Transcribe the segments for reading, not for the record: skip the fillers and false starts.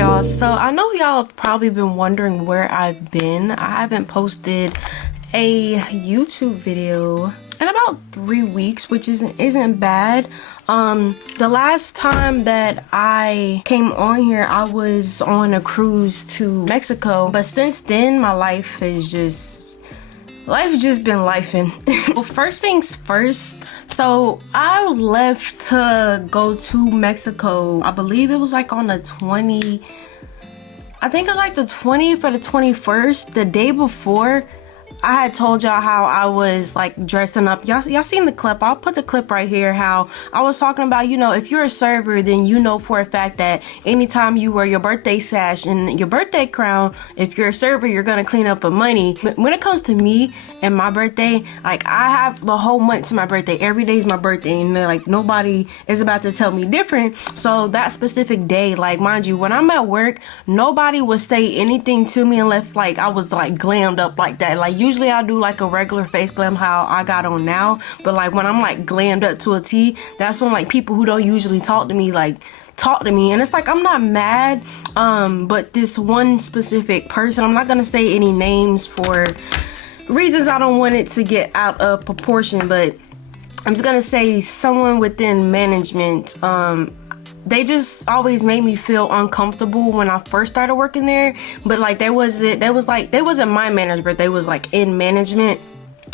y'all. So I know y'all have probably been wondering where I've been. I haven't posted a YouTube video in about 3 weeks, which isn't bad. The last time that I came on here, I was on a cruise to Mexico, but since then my life has just been lifing. Well, first things first, so I left to go to Mexico. I believe it was like on the 20th. I think it was like the 20th or the 21st. The day before, I had told y'all how I was like dressing up. Y'all seen the clip? I'll put the clip right here. How I was talking about, you know, if you're a server, then you know for a fact that anytime you wear your birthday sash and your birthday crown, if you're a server, you're gonna clean up the money. But when it comes to me and my birthday, like I have the whole month to my birthday. Every day is my birthday, and like nobody is about to tell me different. So that specific day, like mind you, when I'm at work, nobody would say anything to me unless like I was like glammed up like that. Like usually I do like a regular face glam how I got on now, but like when I'm like glammed up to a T, that's when like people who don't usually talk to me like talk to me. And it's like I'm not mad, but this one specific person, I'm not gonna say any names for reasons I don't want it to get out of proportion, but I'm just gonna say someone within management, they just always made me feel uncomfortable when I first started working there. But like they wasn't my manager, but they was like in management.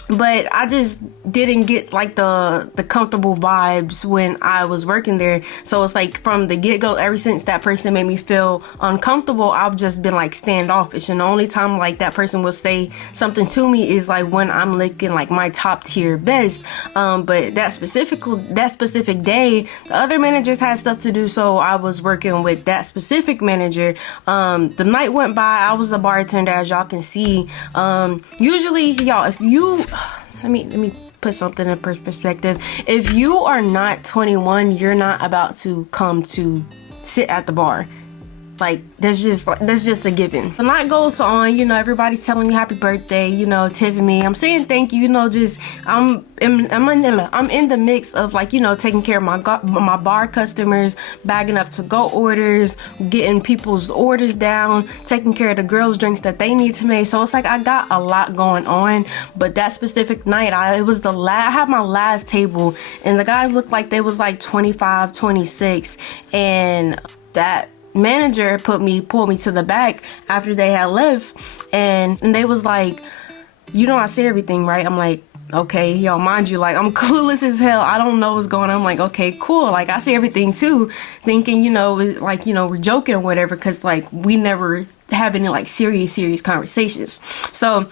But I just didn't get like the comfortable vibes when I was working there. So it's like from the get-go, ever since that person made me feel uncomfortable, I've just been like standoffish. And the only time like that person will say something to me is like when I'm looking like my top tier best. But that specific day, the other managers had stuff to do, so I was working with that specific manager. The night went by. I was the bartender, as y'all can see. Usually, y'all, if you let me put something in perspective. If you are not 21, you're not about to come to sit at the bar. Like that's just a given. The night goes on, you know, everybody's telling me happy birthday, you know, tipping me. I'm saying thank you, you know, just I'm in the mix of like, you know, taking care of my bar customers, bagging up to-go orders, getting people's orders down, taking care of the girls' drinks that they need to make. So it's like I got a lot going on. But that specific night, I had my last table, and the guys looked like they was like 25, 26, and that manager pulled me to the back after they had left, and they was like, you know, I see everything, right? I'm like, okay, yo, mind you, like I'm clueless as hell. I don't know what's going on. I'm like, okay, cool. Like I see everything too, thinking, you know, like, you know, we're joking or whatever, because like we never have any like serious conversations. So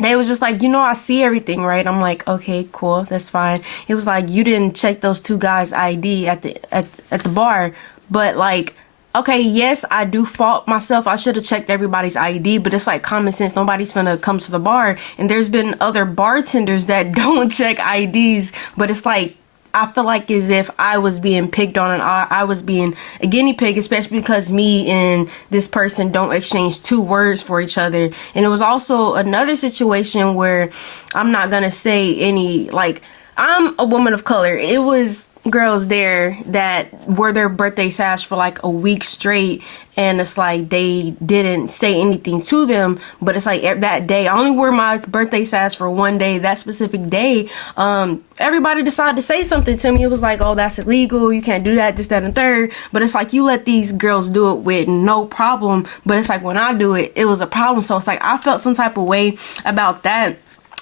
they was just like, you know, I see everything, right? I'm like, okay, cool, that's fine. It was like, you didn't check those two guys' ID at the bar, but like, okay, yes, I do fault myself. I should have checked everybody's ID, but it's like common sense. Nobody's gonna come to the bar. And there's been other bartenders that don't check IDs, but it's like, I feel like as if I was being picked on, and I was being a guinea pig, especially because me and this person don't exchange 2 words for each other. And it was also another situation where I'm not gonna say any, like, I'm a woman of color. It was girls there that wore their birthday sash for like a week straight, and it's like they didn't say anything to them, but it's like that day I only wore my birthday sash for one day. That specific day, everybody decided to say something to me. It was like, oh, that's illegal, you can't do that, this, that, and third. But it's like, you let these girls do it with no problem, but it's like when I do it, it was a problem. So it's like I felt some type of way about that.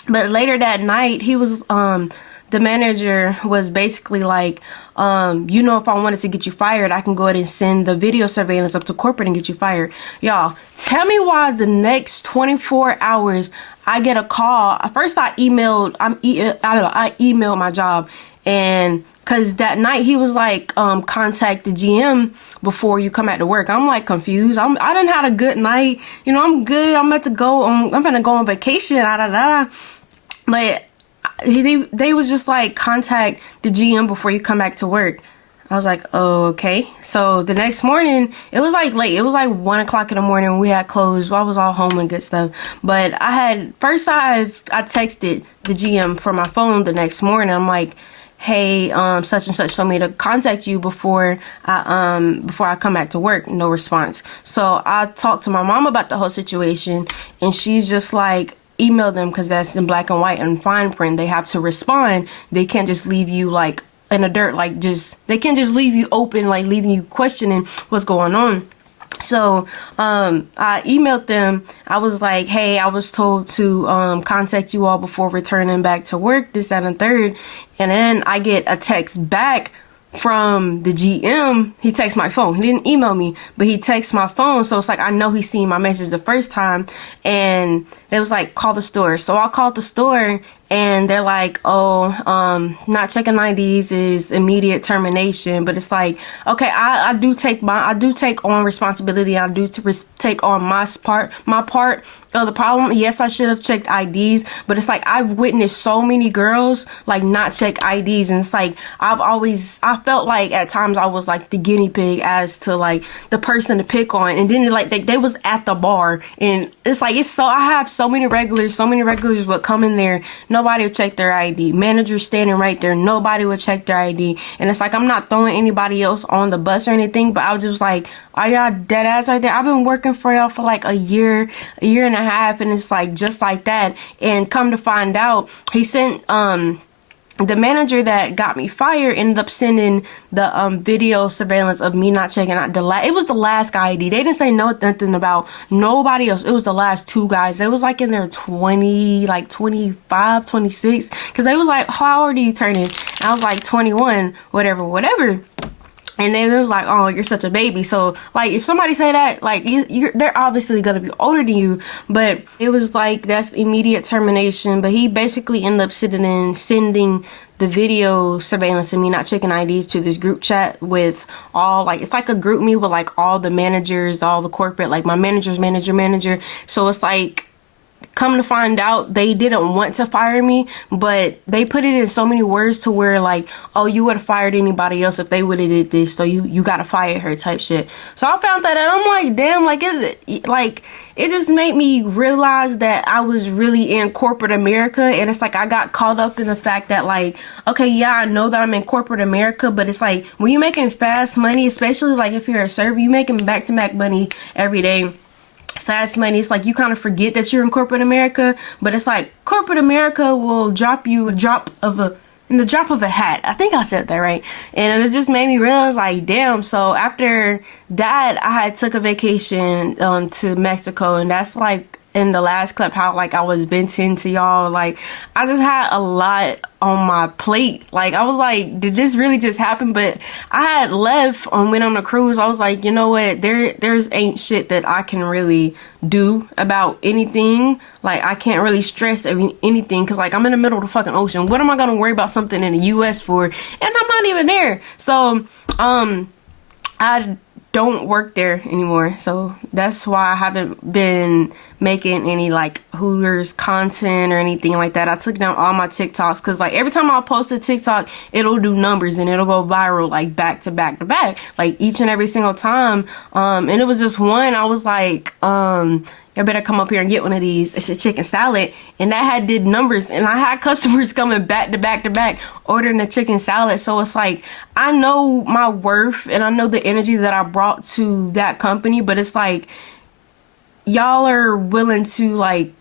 But later that night, he was the manager was basically like, you know, if I wanted to get you fired, I can go ahead and send the video surveillance up to corporate and get you fired. Y'all, tell me why the next 24 hours I get a call. First I emailed my job, and cause that night he was like, contact the GM before you come back to work. I'm like confused. I done had a good night. You know, I'm good. I'm about to go. I'm gonna go on vacation. But they was just like, contact the GM before you come back to work. I was like, oh, okay. So the next morning, it was like late. It was like 1 o'clock in the morning. We had closed. I was all home and good stuff. But I texted the GM from my phone the next morning. I'm like, hey, such and such told me to contact you before I come back to work. No response. So I talked to my mom about the whole situation, and she's just like, email them, because that's in black and white and fine print. They have to respond. They can't just leave you like in the dirt, like they can't just leave you open, like leaving you questioning what's going on. So I emailed them. I was like, hey, I was told to contact you all before returning back to work, this, that, and third. And then I get a text back from the GM. He texted my phone. He didn't email me, but he texted my phone. So it's like, I know he seen my message the first time, and it was like, call the store. So I called the store, and they're like, oh, not checking IDs is immediate termination. But it's like, okay, I do take on responsibility. I do take on my part of the problem. Yes, I should have checked IDs, but it's like, I've witnessed so many girls like not check IDs, and it's like, I felt like at times I was like the guinea pig as to like the person to pick on. And then like they was at the bar, and it's like, I have so many regulars would come in there. Nobody would check their ID. Manager standing right there. Nobody would check their ID. And it's like, I'm not throwing anybody else on the bus or anything, but I was just like, are y'all dead ass right there? I've been working for y'all for like a year and a half, and it's like just like that. And come to find out, he sent the manager that got me fired ended up sending the video surveillance of me not checking out it was the last guy ID. They didn't say nothing about nobody else. It was the last two guys. It was like in their 20, like 25, 26, because they was like, how old are you turning? And I was like 21, whatever. And then it was like, oh, you're such a baby. So like, if somebody say that, like they're obviously gonna be older than you. But it was like, that's immediate termination. But he basically ended up sending the video surveillance of me not checking IDs to this group chat with all, like, it's like a group me with like all the managers, all the corporate, like my manager's manager. So it's like, come to find out, they didn't want to fire me, but they put it in so many words to where like, oh, you would have fired anybody else if they would have did this, so you gotta fire her type shit. So I found that, and I'm like, damn, like it just made me realize that I was really in corporate America. And it's like, I got caught up in the fact that like, okay, yeah, I know that I'm in corporate America, but it's like, when you're making fast money, especially like if you're a server, you making back-to-back money every day, fast money, it's like you kind of forget that you're in corporate America. But it's like, corporate America will drop you in the drop of a hat. I think I said that right. And it just made me realize like, damn. So after that, I had took a vacation to Mexico, and that's like in the last clip how like I was venting to y'all. Like, I just had a lot on my plate. Like, I was like, did this really just happen? But I had left and went on a cruise. I was like, you know what, there's ain't shit that I can really do about anything. Like, I can't really stress anything, because like, I'm in the middle of the fucking ocean. What am I gonna worry about something in the US for? And I'm not even there. So I don't work there anymore. So that's why I haven't been making any like Hooters content or anything like that. I took down all my TikToks, because like every time I post a TikTok, it'll do numbers and it'll go viral like back to back to back, like each and every single time. And it was just one, I was like, you better come up here and get one of these. It's a chicken salad. And that did numbers. And I had customers coming back to back to back ordering the chicken salad. So it's like, I know my worth and I know the energy that I brought to that company. But it's like, y'all are willing to like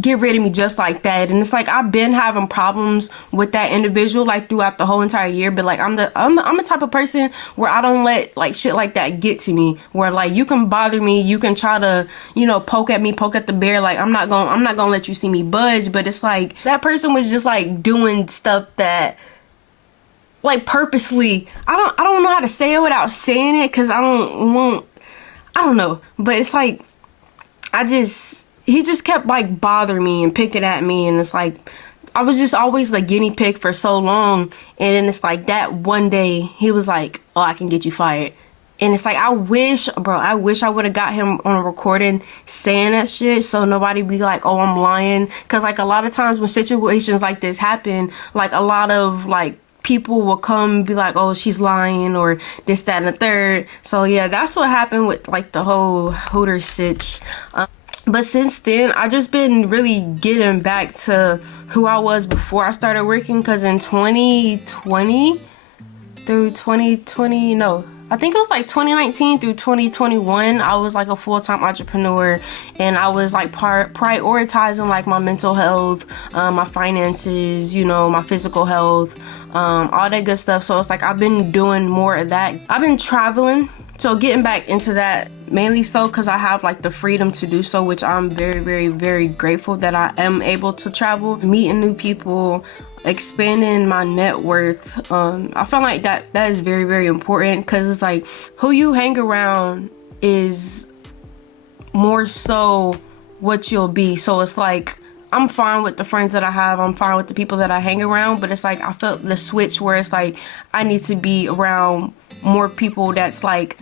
get rid of me just like that. And it's like, I've been having problems with that individual like throughout the whole entire year. But like, I'm the type of person where I don't let like shit like that get to me, where like, you can bother me, you can try to, you know, poke at the bear, like I'm not gonna let you see me budge. But it's like, that person was just like doing stuff that like purposely, I don't know how to say it without saying it, because I don't know. But it's like, he just kept like bothering me and picking at me. And it's like, I was just always like guinea pig for so long. And then it's like, that one day he was like, oh, I can get you fired. And it's like, I wish I would have got him on a recording saying that shit, so nobody be like, oh, I'm lying. Because like, a lot of times when situations like this happen, like a lot of like people will come and be like, oh, she's lying, or this, that, and the third. So yeah, that's what happened with like the whole Hooters sitch. But since then, I just been really getting back to who I was before I started working, because in 2020 through 2020, no, I think it was like 2019 through 2021, I was like a full-time entrepreneur, and I was like prioritizing like my mental health, my finances, you know, my physical health, all that good stuff. So it's like I've been doing more of that. I've been traveling, so getting back into that, mainly so because I have like the freedom to do so, which I'm very, very, very grateful that I am able to travel, meeting new people, expanding my net worth. I feel like that is very, very important, because it's like who you hang around is more so what you'll be. So it's like I'm fine with the friends that I have, I'm fine with the people that I hang around, but it's like I felt the switch where it's like I need to be around more people that's like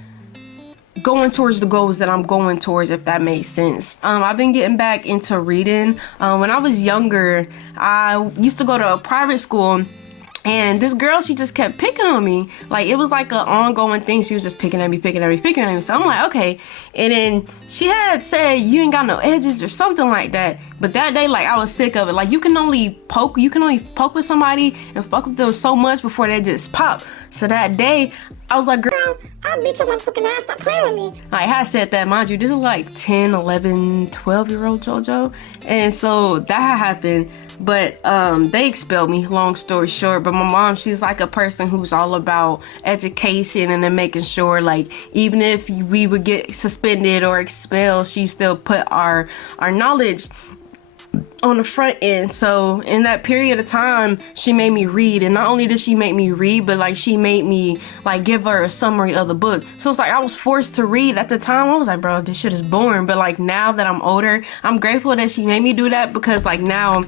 going towards the goals that I'm going towards, if that makes sense. I've been getting back into reading. When I was younger, I used to go to a private school, and this girl, she just kept picking on me. Like, it was like an ongoing thing. She was just picking at me. So I'm like, okay. And then she had said, you ain't got no edges or something like that. But that day, like, I was sick of it. Like, you can only poke with somebody and fuck with them so much before they just pop. So that day, I was like, girl, I'll beat your motherfucking ass. Stop playing with me. I had said that, mind you, this is like 10, 11, 12-year-old JoJo. And so that had happened. But they expelled me, long story short. But my mom, she's like a person who's all about education, and then making sure, like, even if we would get suspended or expelled, she still put our knowledge on the front end. So in that period of time, she made me read, and not only did she make me read, but like she made me like give her a summary of the book. So it's like I was forced to read. At the time, I was like, bro, this shit is boring. But like now that I'm older, I'm grateful that she made me do that, because like now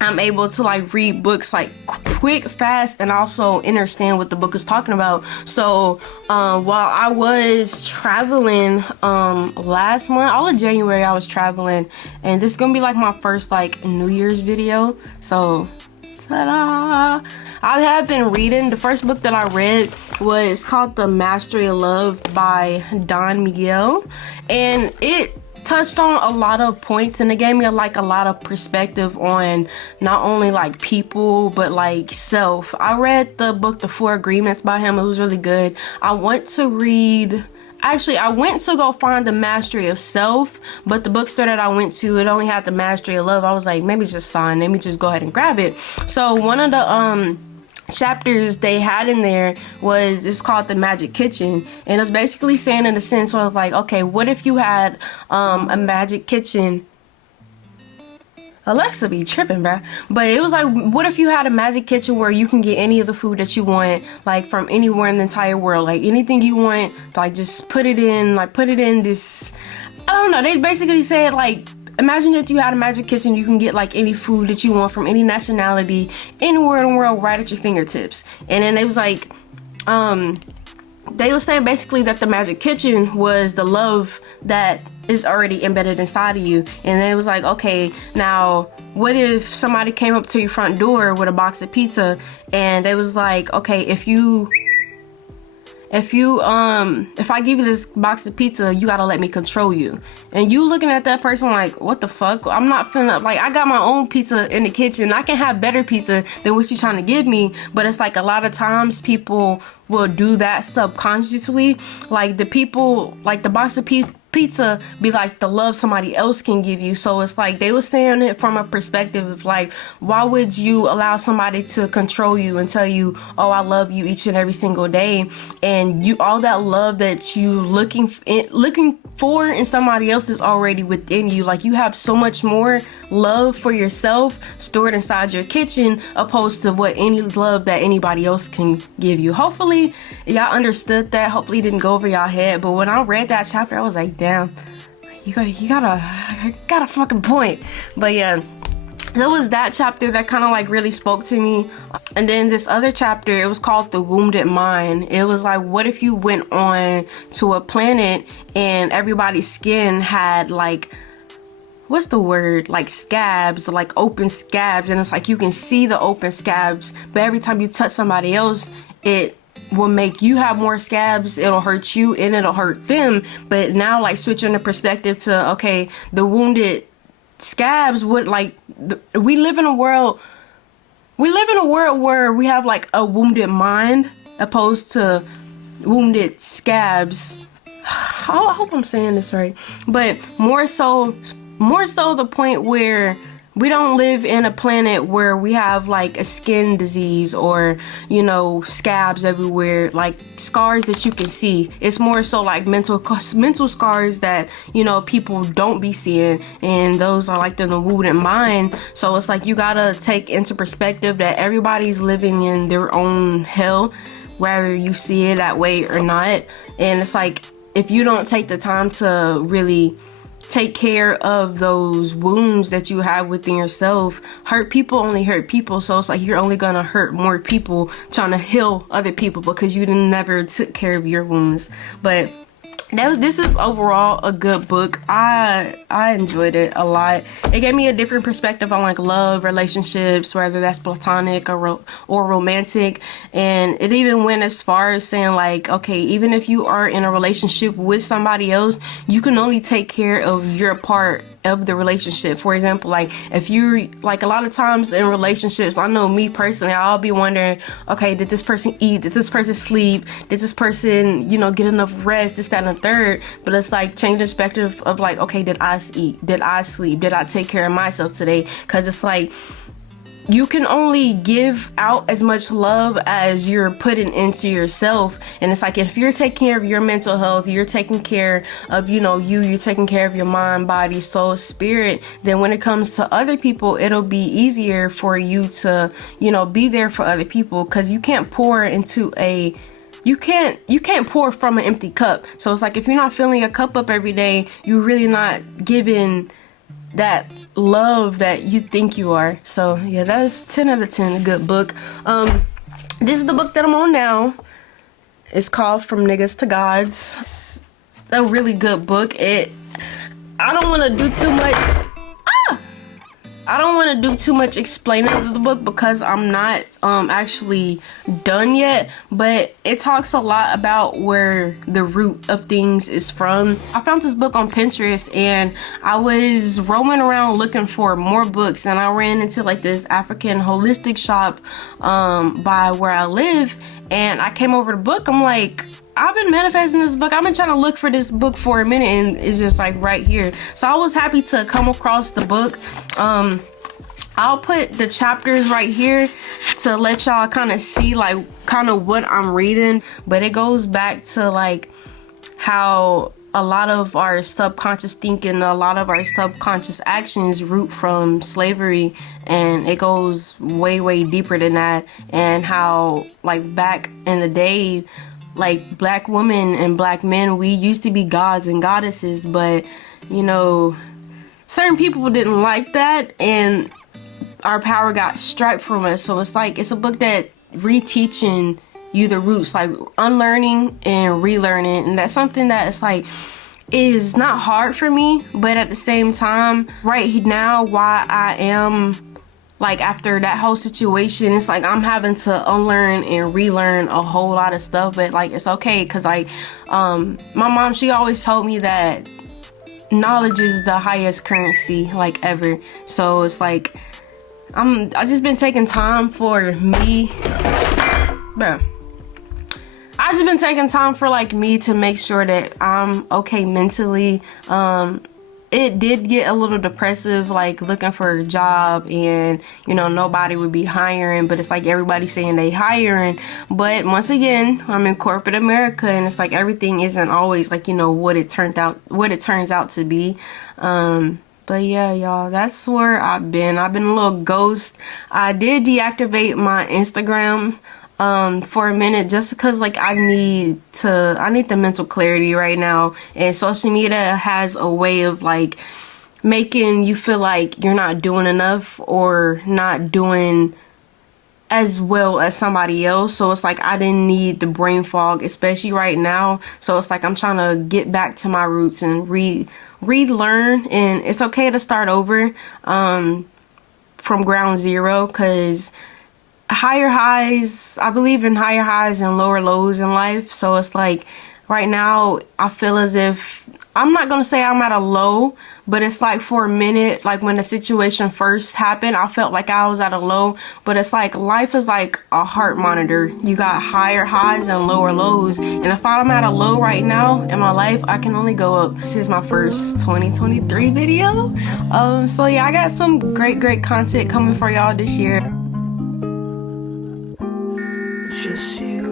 I'm able to like read books like quick, fast, and also understand what the book is talking about. So while I was traveling last month, all of January I was traveling, and this is gonna be like my first like New Year's video. So ta-da! I have been reading. The first book that I read was called The Mastery of Love by Don Miguel, and it touched on a lot of points, and it gave me like a lot of perspective on not only like people but like self. I read the book The Four Agreements by him. It was really good. I went to go find The Mastery of Self, but the bookstore that I went to, it only had The Mastery of Love. I was like, maybe it's just signed, let me just go ahead and grab it. So one of the chapters they had in there it's called The Magic Kitchen, and it's basically saying, in a sense, of like, okay, what if you had a magic kitchen? Alexa be tripping, bruh. But it was like, what if you had a magic kitchen where you can get any of the food that you want, like from anywhere in the entire world, like anything you want, like just put it in this, I don't know, they basically said like, imagine that you had a magic kitchen, you can get like any food that you want from any nationality, anywhere in the world, right at your fingertips. And then they was like, they were saying basically that the magic kitchen was the love that is already embedded inside of you. And then it was like, okay, now what if somebody came up to your front door with a box of pizza, and they was like, okay, if I give you this box of pizza, you gotta let me control you. And you looking at that person like, what the fuck? I'm not finna, like, I got my own pizza in the kitchen. I can have better pizza than what you trying to give me. But it's like a lot of times people will do that subconsciously. Like the people, like the box of pizza be like the love somebody else can give you. So it's like they were saying it from a perspective of like, why would you allow somebody to control you and tell you, oh, I love you each and every single day, and you, all that love that you looking for in somebody else is already within you. Like you have so much more love for yourself stored inside your kitchen, opposed to what any love that anybody else can give you. Hopefully y'all understood that. Hopefully it didn't go over y'all head. But when I read that chapter, I was like, damn, you got a fucking point. But yeah, there was that chapter that kind of like really spoke to me. And then this other chapter, it was called The Wounded Mind. It was like, what if you went on to a planet and everybody's skin had like, what's the word, like scabs, like open scabs, and it's like you can see the open scabs, but every time you touch somebody else, it will make you have more scabs, it'll hurt you and it'll hurt them. But now, like, switching the perspective to, okay, the wounded scabs would, like, we live in a world where we have like a wounded mind opposed to wounded scabs. I hope I'm saying this right, but more so the point where we don't live in a planet where we have like a skin disease or, you know, scabs everywhere, like scars that you can see. It's more so like mental scars that, you know, people don't be seeing, and those are like the wounded mind. So it's like you gotta take into perspective that everybody's living in their own hell, whether you see it that way or not. And it's like, if you don't take the time to really take care of those wounds that you have within yourself, hurt people only hurt people. So it's like you're only gonna hurt more people trying to heal other people because you never took care of your wounds. But this is overall a good book. I enjoyed it a lot. It gave me a different perspective on like love, relationships, whether that's platonic or romantic. And it even went as far as saying like, okay, even if you are in a relationship with somebody else, you can only take care of your part of the relationship. For example, like if you're like, a lot of times in relationships, I know me personally, I'll be wondering, okay, did this person eat? Did this person sleep? Did this person, you know, get enough rest? This, that, and the third. But it's like change the perspective of like, okay, did I eat? Did I sleep? Did I take care of myself today? Because it's like, you can only give out as much love as you're putting into yourself. And it's like, if you're taking care of your mental health, you're taking care of, you know, you're taking care of your mind, body, soul, spirit, then when it comes to other people, it'll be easier for you to, you know, be there for other people. Because you can't pour into you can't pour from an empty cup. So it's like, if you're not filling your cup up every day, you're really not giving that love that you think you are. So yeah, that's 10 out of 10, a good book. This is the book that I'm on now. It's called From Niggas to Gods. It's a really good book. I don't want to do too much explaining of the book because I'm not actually done yet, but it talks a lot about where the root of things is from. I found this book on Pinterest and I was roaming around looking for more books, and I ran into like this African holistic shop by where I live, and I came over the book. I'm like, I've been manifesting this book. I've been trying to look for this book for a minute, and it's just like right here. So I was happy to come across the book. I'll put the chapters right here to let y'all kind of see like kind of what I'm reading. But it goes back to like how a lot of our subconscious thinking, a lot of our subconscious actions root from slavery, and it goes way deeper than that. And how like back in the day, like black women and black men, we used to be gods and goddesses, but you know, certain people didn't like that and our power got stripped from us. So it's like, it's a book that reteaching you the roots, like unlearning and relearning. And that's something that it's like, is not hard for me, but at the same time right now, why I am like, after that whole situation, it's like I'm having to unlearn and relearn a whole lot of stuff. But like, it's okay, because like my mom, she always told me that knowledge is the highest currency like ever. So it's like I just been taking time for me, bruh. I just been taking time for like me to make sure that I'm okay mentally. It did get a little depressive, like looking for a job and, you know, nobody would be hiring, but it's like everybody saying they hiring. But once again, I'm in corporate America, and it's like everything isn't always like, you know, what it turns out to be. But yeah, y'all, that's where I've been a little ghost. I did deactivate my Instagram for a minute, just because like I need the mental clarity right now, and social media has a way of like making you feel like you're not doing enough or not doing as well as somebody else. So it's like I didn't need the brain fog, especially right now. So it's like I'm trying to get back to my roots and relearn, and it's okay to start over from ground zero, because higher highs. I believe in higher highs and lower lows in life. So it's like right now I feel as if I'm not gonna say I'm at a low, but it's like for a minute, like when the situation first happened, I felt like I was at a low. But it's like life is like a heart monitor. You got higher highs and lower lows. And if I'm at a low right now in my life, I can only go up. This is my first 2023 video. So yeah, I got some great content coming for y'all this year. Just you.